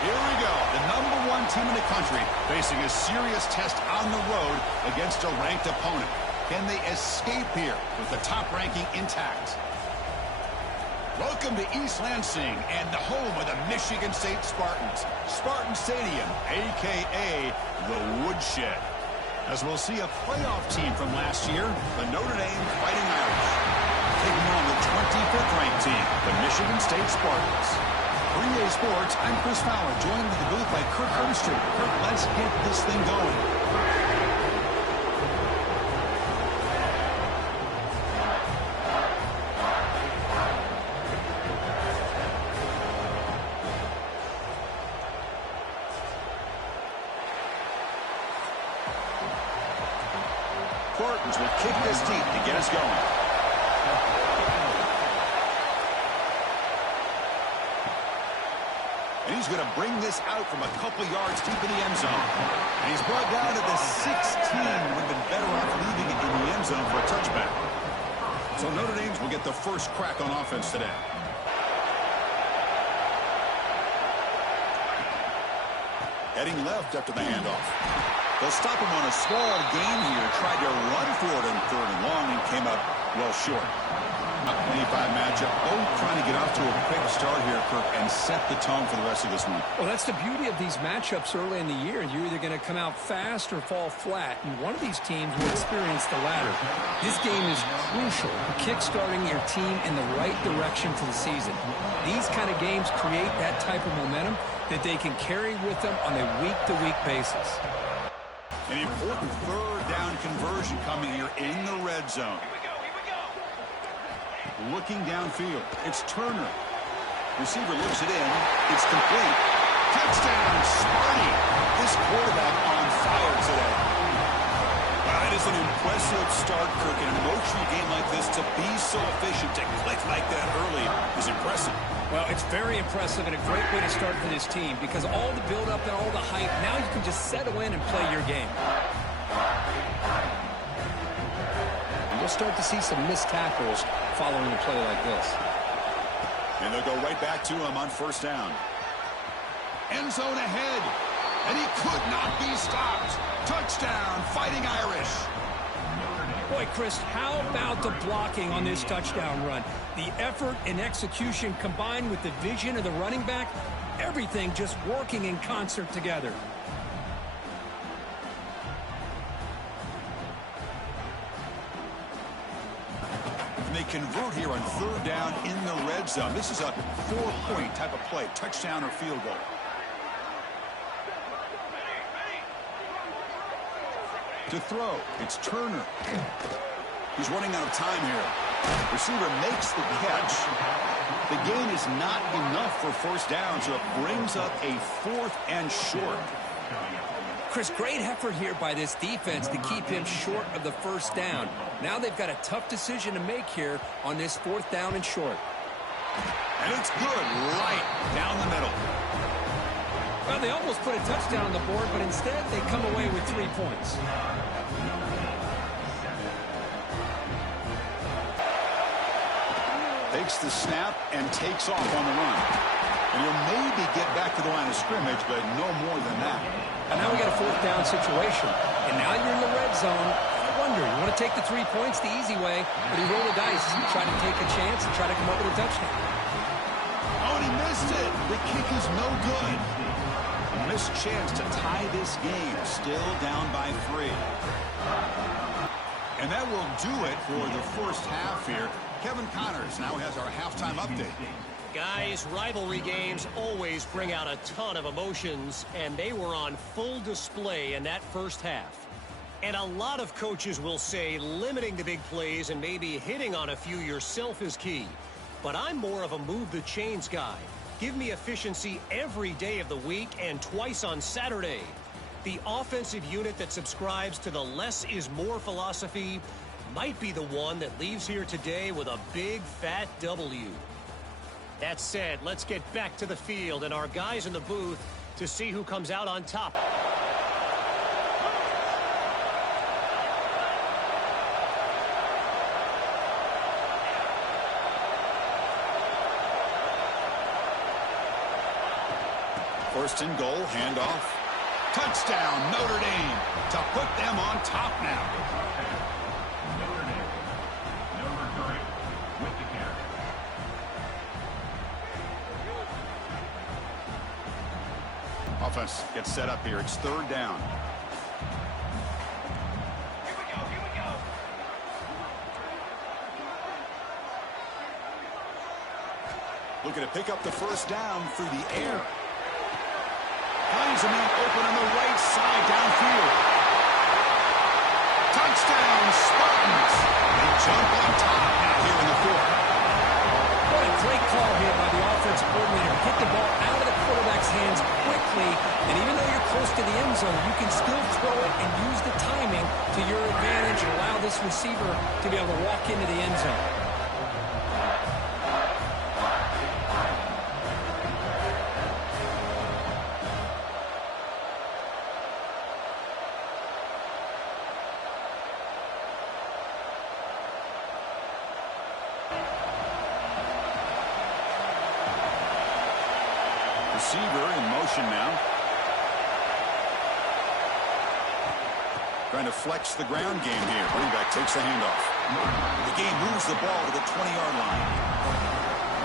Here we go. The #1 team in the country facing a serious test on the road against a ranked opponent. Can they escape here with the top ranking intact? Welcome to East Lansing and the home of the Michigan State Spartans. Spartan Stadium, a.k.a. the Woodshed. As we'll see a playoff team from last year, the Notre Dame Fighting Irish. Taking on the 25th ranked team, the Michigan State Spartans. For EA Sports, I'm Chris Fowler, joined in the booth by Kirk Hermstreet. Kirk, let's get this thing going. Spartans will kick this deep to get us going. And he's going to bring this out from a couple yards deep in the end zone. And he's brought down to the 16. Would have been better off leaving it in the end zone for a touchback. So Notre Dame will get the first crack on offense today. Heading left after the handoff. They'll stop him on a small gain here. Tried to run for it in 3rd and long and came up well short. Top 25 matchup. Both trying to get off to a quick start here, Kirk, and set the tone for the rest of this week. Well, that's the beauty of these matchups early in the year. You're either going to come out fast or fall flat, and one of these teams will experience the latter. This game is crucial for kickstarting your team in the right direction for the season. These kind of games create that type of momentum that they can carry with them on a week-to-week basis. An important 3rd down conversion coming here in the red zone. Looking downfield. It's Turner. Receiver looks it in. It's complete. Touchdown, Sparty. This quarterback on fire today. That is an impressive start, Kirk. In an emotional game like this, to be so efficient, to click like that early is impressive. Well, it's very impressive and a great way to start for this team because all the build-up and all the hype, now you can just settle in and play your game. And we'll start to see some missed tackles following a play like this. And they'll go right back to him on 1st down. End zone ahead. And he could not be stopped. Touchdown, Fighting Irish. Boy, Chris, how about the blocking on this touchdown run? The effort and execution combined with the vision of the running back, everything just working in concert together. And they convert here on 3rd down in the red zone. This is a 4-point type of play, touchdown or field goal. To throw, it's Turner. He's running out of time here. Receiver makes the catch. The gain is not enough for 1st down, so it brings up a 4th and short. Chris, great effort here by this defense to keep him short of the 1st down. Now they've got a tough decision to make here on this 4th down and short. And it's good, right down the middle. Well, they almost put a touchdown on the board, but instead they come away with 3 points. Takes the snap and takes off on the run. And he'll maybe get back to the line of scrimmage, but no more than that. And now we got a 4th down situation. And now you're in the red zone. I wonder, you want to take the 3 points the easy way, but he rolled the dice, try to take a chance and try to come up with a touchdown. Oh, and he missed it. The kick is no good. A missed chance to tie this game. Still down by 3. And that will do it for the 1st half here. Kevin Connors now has our halftime update. Guys, rivalry games always bring out a ton of emotions, and they were on full display in that 1st half. And a lot of coaches will say limiting the big plays and maybe hitting on a few yourself is key. But I'm more of a move the chains guy. Give me efficiency every day of the week and twice on Saturday. The offensive unit that subscribes to the less is more philosophy might be the one that leaves here today with a big fat W. That said, let's get back to the field and our guys in the booth to see who comes out on top. First and goal, handoff. Touchdown, Notre Dame, to put them on top now. Notre Dame, number 3, with the carry. Offense gets set up here. It's third down. Here we go. Looking to pick up the first down through the air. Finds a man open on the right side downfield. Touchdown, Spartans. They jump on top now here in the fourth. What a great call here by the offensive coordinator. Get the ball out of the quarterback's hands quickly, and even though you're close to the end zone, you can still throw it and use the timing to your advantage and allow this receiver to be able to walk into the end zone. Receiver in motion now. Trying to flex the ground game here. Running back takes the handoff. The game moves the ball to the 20-yard line.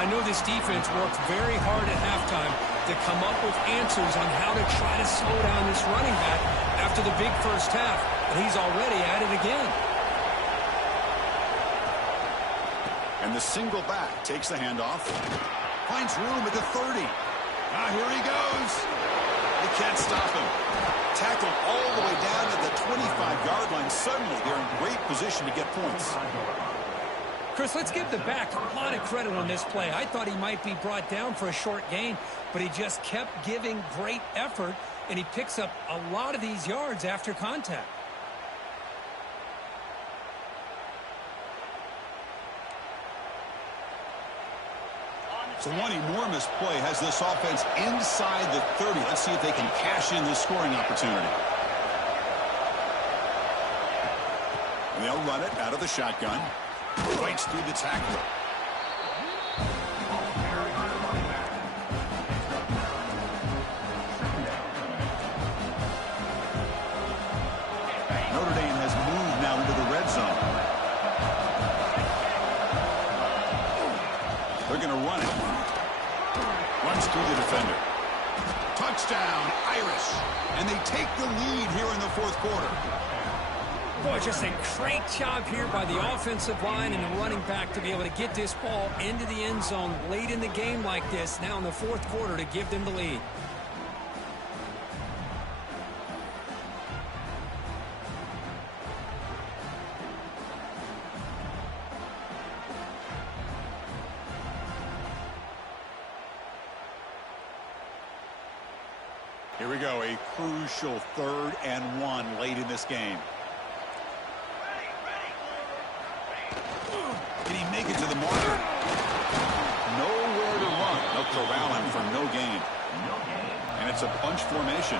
I know this defense worked very hard at halftime to come up with answers on how to try to slow down this running back after the big first half, and he's already at it again. And the single back takes the handoff. Finds room at the 30. Here he goes. They can't stop him. Tackled all the way down to the 25-yard line. Suddenly, they're in great position to get points. Chris, let's give the back a lot of credit on this play. I thought he might be brought down for a short gain, but he just kept giving great effort, and he picks up a lot of these yards after contact. So one enormous play has this offense inside the 30. Let's see if they can cash in this scoring opportunity. And they'll run it out of the shotgun. Breaks through the tackler. Notre Dame has moved now into the red zone. They're going to run it. Runs through the defender. Touchdown, Irish. And they take the lead here in the fourth quarter. Boy, just a great job here by the offensive line and the running back to be able to get this ball into the end zone late in the game like this, now in the fourth quarter, to give them the lead. Here we go, a crucial 3rd and 1 late in this game. Did he make it to the marker? Nowhere to run. They'll corral him for no gain. And it's a bunch formation.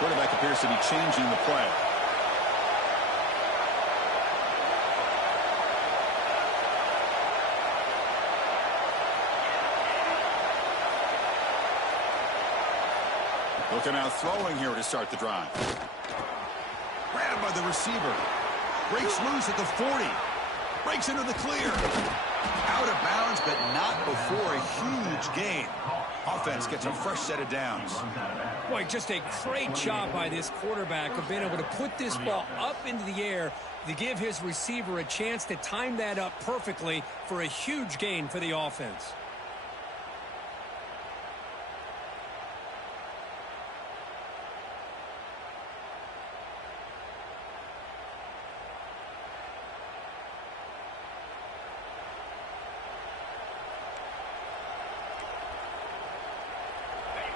Quarterback appears to be changing the play. Looking out throwing here to start the drive. Grabbed by the receiver. Breaks loose at the 40. Breaks into the clear. Out of bounds, but not before a huge gain. Offense gets a fresh set of downs. Boy, just a great job by this quarterback of being able to put this ball up into the air to give his receiver a chance to time that up perfectly for a huge gain for the offense.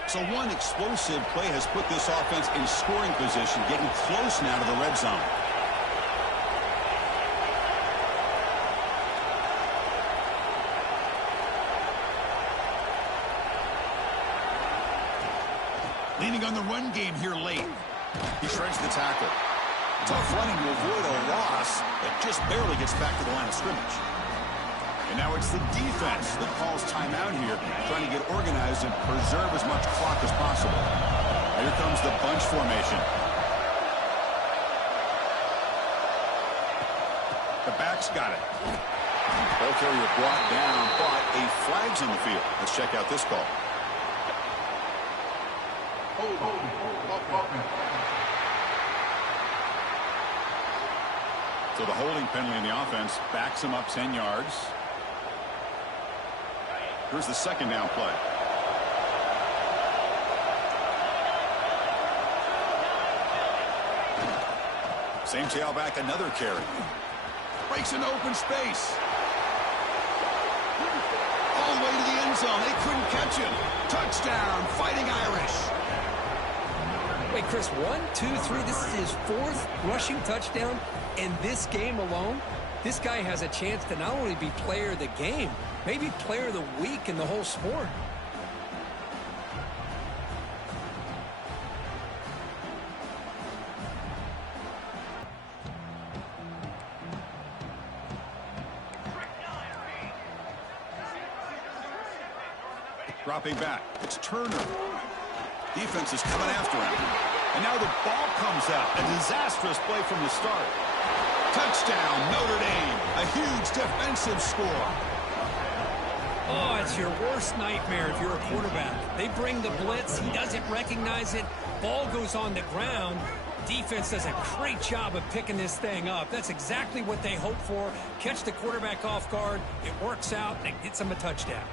So one explosive play has put this offense in scoring position, getting close now to the red zone. Leaning on the run game here late. He shreds the tackle. Tough running to avoid a loss that just barely gets back to the line of scrimmage. And now it's the defense that calls timeout here, trying to get organized and preserve as much clock as possible. Here comes the bunch formation. The back's got it. Ball carrier brought down, but a flag's in the field. Let's check out this call. So the holding penalty in the offense backs him up 10 yards. Here's the second down play. Same tailback, another carry. Breaks an open space. All the way to the end zone. They couldn't catch him. Touchdown, Fighting Irish. Wait, Chris, 1, 2, 3. This is his 4th rushing touchdown in this game alone. This guy has a chance to not only be player of the game, maybe player of the week in the whole sport. Dropping back. It's Turner. Defense is coming after him. And now the ball comes out. A disastrous play from the start. Touchdown, Notre Dame. A huge defensive score. Oh, it's your worst nightmare if you're a quarterback. They bring the blitz. He doesn't recognize it. Ball goes on the ground. Defense does a great job of picking this thing up. That's exactly what they hope for. Catch the quarterback off guard. It works out, and it gets them a touchdown.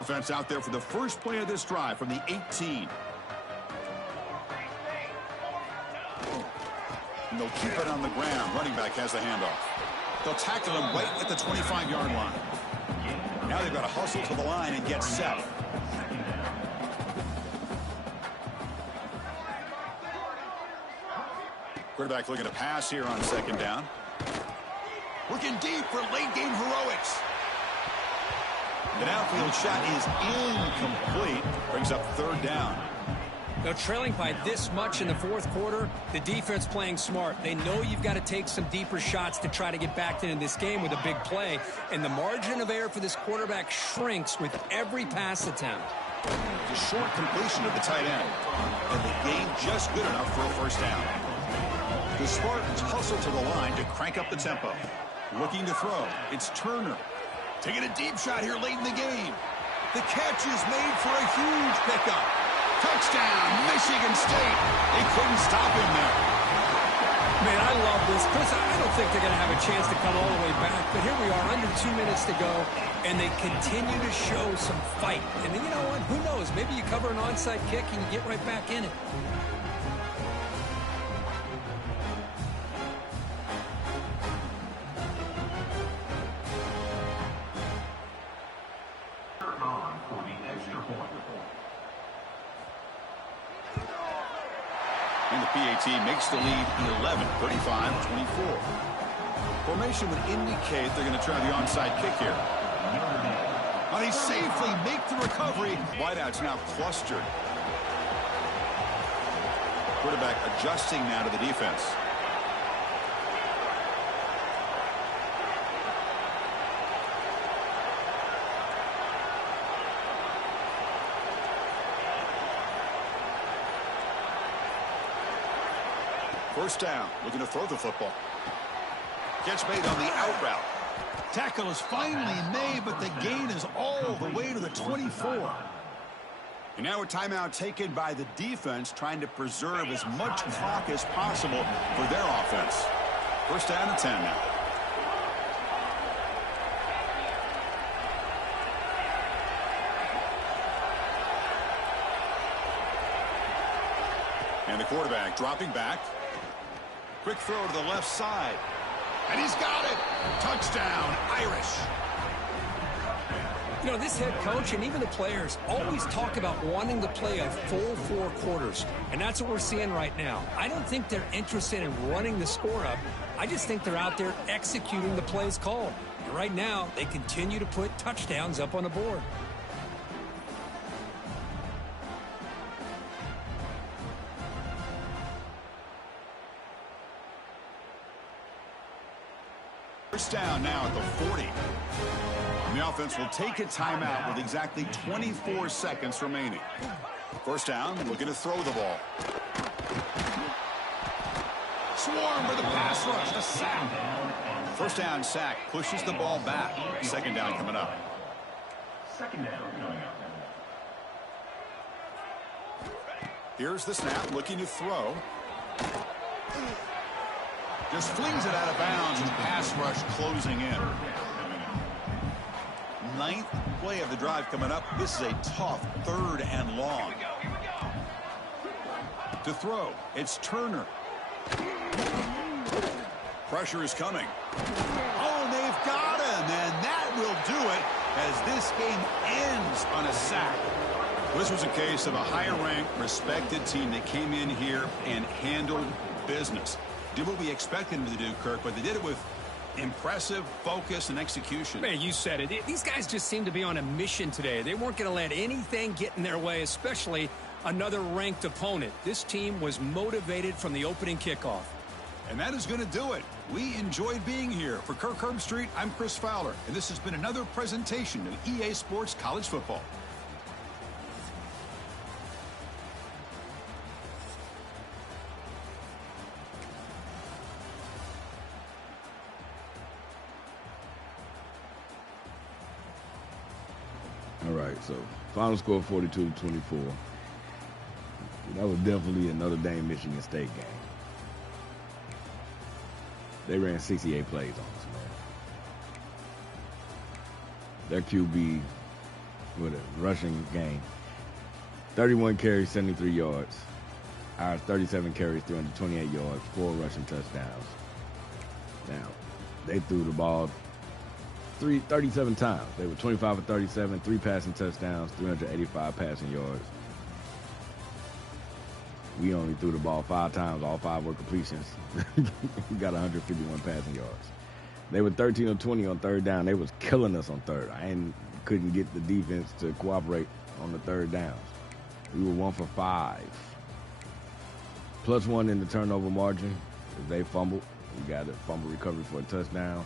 Offense out there for the first play of this drive from the 18. And they'll keep it on the ground. Running back has the handoff. They'll tackle him right at the 25-yard line. Now they've got to hustle to the line and get set. Quarterback looking to pass here on second down. Looking deep for late-game heroics. The downfield shot is incomplete. Brings up third down. Now, trailing by this much in the fourth quarter, the defense playing smart. They know you've got to take some deeper shots to try to get back into this game with a big play. And the margin of error for this quarterback shrinks with every pass attempt. The short completion of the tight end. And the gain just good enough for a first down. The Spartans hustle to the line to crank up the tempo. Looking to throw. It's Turner. Taking a deep shot here late in the game. The catch is made for a huge pickup. Touchdown, Michigan State. They couldn't stop him there. Man, I love this. Chris, I don't think they're going to have a chance to come all the way back, but here we are, under 2 minutes to go, and they continue to show some fight. And then, you know what? Who knows? Maybe you cover an onside kick and you get right back in it. And the PAT makes the lead 11, 35-24. Formation would indicate they're going to try the onside kick here. Now they safely make the recovery. Wideouts now clustered. Quarterback adjusting now to the defense. First down, looking to throw the football. Catch made on the out route. Tackle is finally made, but the gain is all the way to the 24. And now a timeout taken by the defense, trying to preserve as much clock as possible for their offense. First down and 10 now. And the quarterback dropping back. Quick throw to the left side. And he's got it. Touchdown, Irish. You know, this head coach and even the players always talk about wanting to play a full 4 quarters. And that's what we're seeing right now. I don't think they're interested in running the score up. I just think they're out there executing the plays called. And right now, they continue to put touchdowns up on the board. First down now at the 40. And the offense will take a timeout with exactly 24 seconds remaining. First down, looking to throw the ball. Swarm for the pass rush, the sack. First down sack, pushes the ball back. Second down coming up. Second down coming up. Here's the snap, looking to throw. Just flings it out of bounds, and pass rush closing in. Ninth play of the drive coming up. This is a tough 3rd and long. To throw, it's Turner. Pressure is coming. Oh, they've got him, and that will do it as this game ends on a sack. This was a case of a higher-ranked, respected team that came in here and handled business. Did what we expected them to do, Kirk, but they did it with impressive focus and execution. Man, you said it. These guys just seem to be on a mission today. They weren't going to let anything get in their way, especially another ranked opponent. This team was motivated from the opening kickoff. And that is going to do it. We enjoyed being here. For Kirk Herbstreit, I'm Chris Fowler, and this has been another presentation of EA Sports College Football. All right, so final score 42-24. That was definitely a Notre Dame Michigan State game. They ran 68 plays on us, man. Their QB with a rushing game. 31 carries, 73 yards. Ours 37 carries, 328 yards, 4 rushing touchdowns. Now, they threw the ball 37 times. They were 25 for 37, 3 passing touchdowns, 385 passing yards. We only threw the ball 5 times. All 5 were completions. We got 151 passing yards. They were 13 of 20 on 3rd down. They was killing us on 3rd. Couldn't get the defense to cooperate on the 3rd downs. We were 1 for 5. +1 in the turnover margin. They fumbled. We got a fumble recovery for a touchdown.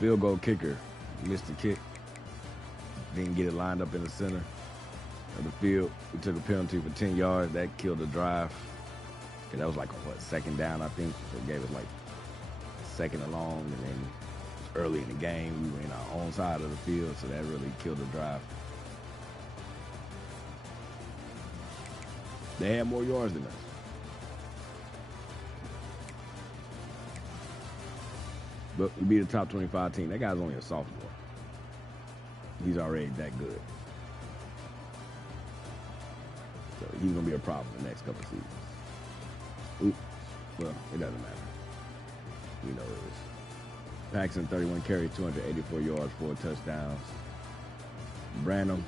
Field goal kicker missed the kick. Didn't get it lined up in the center of the field. We took a penalty for 10 yards. That killed the drive. And that was like, 2nd down, I think. So it gave us like 2nd and long. And then it was early in the game. We were in our own side of the field, so that really killed the drive. They had more yards than us. But we beat a top 25 team. That guy's only a sophomore. He's already that good. So he's going to be a problem the next couple seasons. Oops. Well, it doesn't matter. We know it is. Paxton, 31 carries, 284 yards, 4 touchdowns. Branham.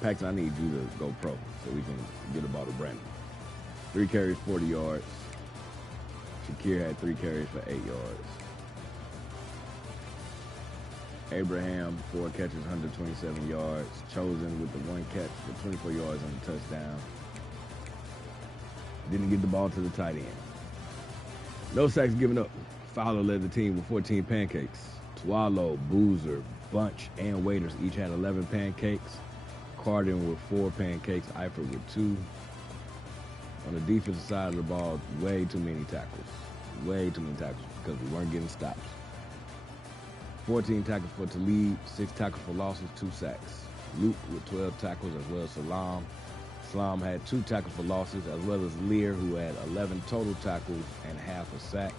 Paxton, I need you to go pro so we can get the ball to Branham. 3 carries, 40 yards. Shakir had 3 carries for 8 yards. Abraham, 4 catches, 127 yards. Chosen with the 1 catch for 24 yards on the touchdown. Didn't get the ball to the tight end. No sacks given up. Fowler led the team with 14 pancakes. Swallow, Boozer, Bunch, and Waiters each had 11 pancakes. Carden with 4 pancakes. Eifert with 2. On the defensive side of the ball, way too many tackles. Way too many tackles because we weren't getting stops. 14 tackles for Talib, 6 tackles for losses, 2 sacks. Luke with 12 tackles as well as Salam. Salam had 2 tackles for losses as well as Lear, who had 11 total tackles and half a sack.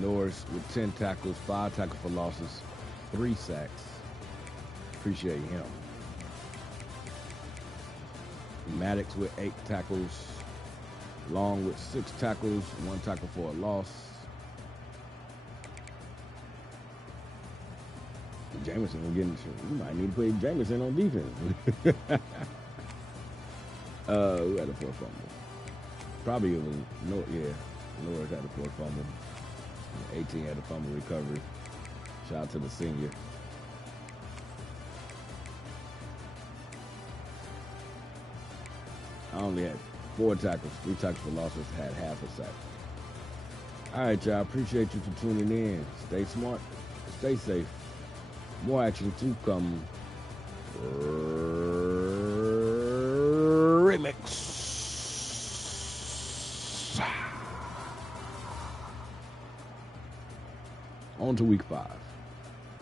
Norris with 10 tackles, 5 tackles for losses, 3 sacks. Appreciate him. Maddox with 8 tackles. Long with 6 tackles, 1 tackle for a loss. Jameson will get you might need to put Jameson on defense. Who had a 4th fumble? Probably it was Norris had a 4th fumble. 18 had a fumble recovery. Shout out to the senior. I only had 4 tackles, 3 tackles for losses, had half a sack. All right, y'all. Appreciate you for tuning in. Stay smart. Stay safe. More action to come. Remix. On to week 5.